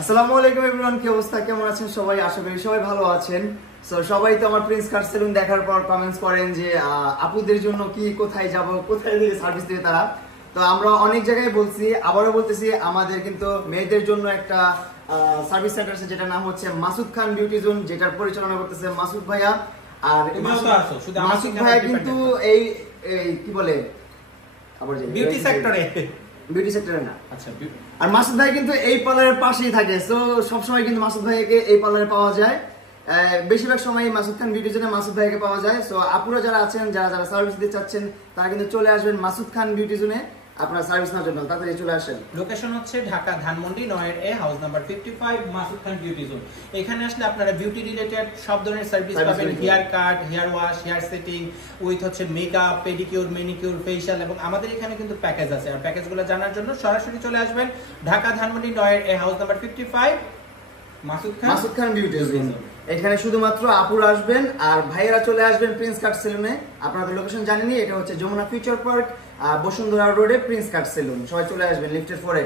আসসালামু আলাইকুম এভরিওয়ান, কি অবস্থা, কেমন আছেন সবাই? আশা করি সবাই ভালো আছেন। সো সবাই তো আমার প্রিন্স কাট সেলুন দেখার পর কমেন্টস করেন যে আপুদের জন্য কি, কোথায় যাব, কোথায় থেকে সার্ভিস দেবে তারা। তো আমরা অনেক জায়গায় বলছি, আবারও বলতেছি, আমাদের কিন্তু মেয়েদের জন্য একটা সার্ভিস সেন্টার আছে, যেটা নাম হচ্ছে মাসুদ খান বিউটি জোন, যেটার পরিচালনা করতেছে মাসুদ ভাইয়া। আর মাসুদ ভাইয়া কিন্তু এই কি বলে আবার বিউটি সেক্টরে না। আচ্ছা, আর মাসুদ ভাই কিন্তু এই পার্লারের পাশেই থাকে। সো সবসময় কিন্তু মাসুদ ভাইকে এই পার্লারে পাওয়া যায়। বেশিরভাগ সময় মাসুদ খান বিউটি জোনে মাসুদ ভাইকে পাওয়া যায়। সো আপুরা যারা আছেন, যারা সার্ভিস দিতে চাচ্ছেন, তারা কিন্তু চলে আসবেন মাসুদ খান বিউটি জোনে আপনারা সার্ভিস নেওয়ার জন্য। তাড়াতাড়ি চলে আসেন। লোকেশন হচ্ছে Dhaka Dhanmondi 9 house number 55, Masud Khan beauty zone. এখানে আসলে আপনারা বিউটি রিলেটেড সব ধরনের সার্ভিস পাবেন। Hair cut, hair wash, hair setting, with হচ্ছে মেকআপ, পেডিকিউর, ম্যানিকিউর, ফেশিয়াল, এবং আমাদের এখানে কিন্তু প্যাকেজ আছে। আর প্যাকেজগুলো জানার জন্য সরাসরি চলে আসবেন Dhaka Dhanmondi 9 house number 55, Masud Khan beauty zone. এখানে শুধুমাত্র আপুরা আসবেন আর ভাইয়েরা চলে আসবেন প্রিন্স কাট সেলুনে। আপনাদের লোকেশন জানেনই, এটা হচ্ছে যমুনা ফিউচার পার্ক, বসুন্ধরা রোডে প্রিন্স কাট সেলুন। সবাই চলে আসবেন লিফটের 4